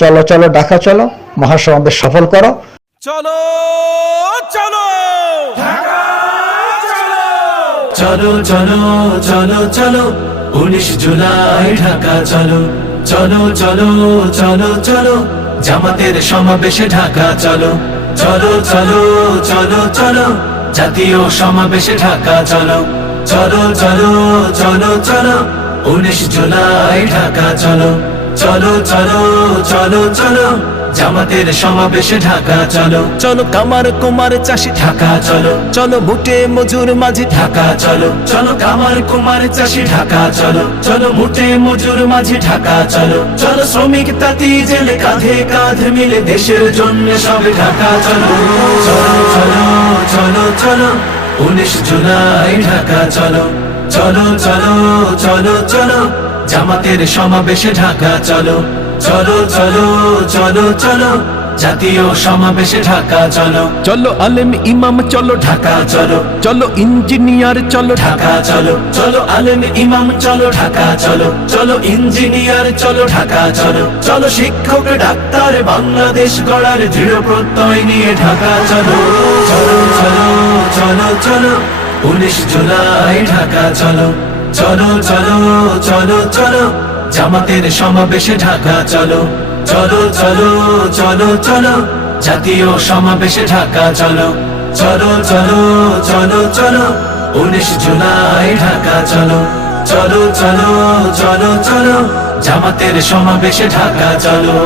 চলো চলো ঢাকা চলো, মহাসমাবেশ সফল করো। চলো চলো ঢাকা চলো, চলো চলো চলো চলো 19 জুলাই ঢাকা চলো, চলো চলো চলো চলো জামাতের সমাবেশে ঢাকা চলো, চলো চলো চলো চলো জাতীয় সমাবেশে ঢাকা চলো, চলো চলো চলো চলো 19 জুলাই ঢাকা চলো, চলো চলো চলো চলো জামাতের সমাবেশে ঢাকা চলো, চলো কামার কুমার চাষি ঢাকা চলো, চলো মুটে মজুর মাঝি ঢাকা চলো, চলো কামার কুমার চাষি ঢাকা চলো, চলো মুটে মজুর মাঝি ঢাকা চলো, চলো শ্রমিক তাঁতি জেলে কাঁধে কাঁধ মিলে দেশের জন্য সবে ঢাকা চলো, চলো চলো চলো চলো 19 জুলাই ঢাকা চলো, চলো চলো চলো চলো জামাতের সমাবেশে ঢাকা চলো, চলো চলো চলো চলো জাতীয় সমাবেশে ঢাকা চলো, চলো আলেম ইমাম চলো ঢাকা চলো, চলো ইঞ্জিনিয়ার চলো ঢাকা চলো, চলো আলেম ইমাম চলো ঢাকা চলো, চলো ইঞ্জিনিয়ার চলো ঢাকা চলো, চলো শিক্ষক ডাক্তার বাংলাদেশ গড়ার দৃঢ় প্রত্যয় নিয়ে ঢাকা চলো, চলো চলো চলো চলো 19 জুলাই ঢাকা চলো, চলো চলো চলো চলো জামাতের সমাবেশে ঢাকা চলো, চলো চলো চলো চলো জাতীয় সমাবেশে ঢাকা চলো, চলো চলো চলো চলো 19 জুলাই ঢাকা চলো, চলো চলো চলো চলো জামাতের সমাবেশে ঢাকা চলো।